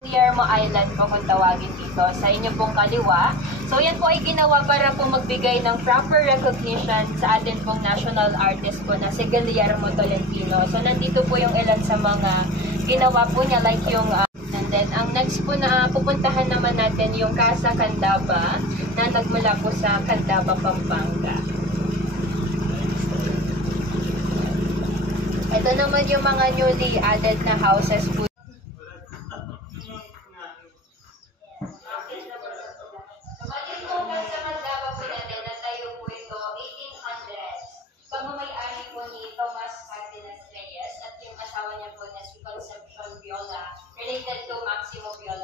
Guillermo Island po kung tawagin dito sa inyo pong kaliwa. So yan po ay ginawa para po magbigay ng proper recognition sa atin pong national artist po na si Guillermo Tolentino. So nandito po yung ilan sa mga ginawa po niya, like yung and then ang next po na pupuntahan naman natin yung Casa Candaba na nagmula po sa Candaba, Pampanga. Ito naman yung mga newly added na houses po. Pamamay-ari po ni Tomas Cardenas Reyes at yung asawa niya po na si Concepcion Viola, related to Maximo Viola.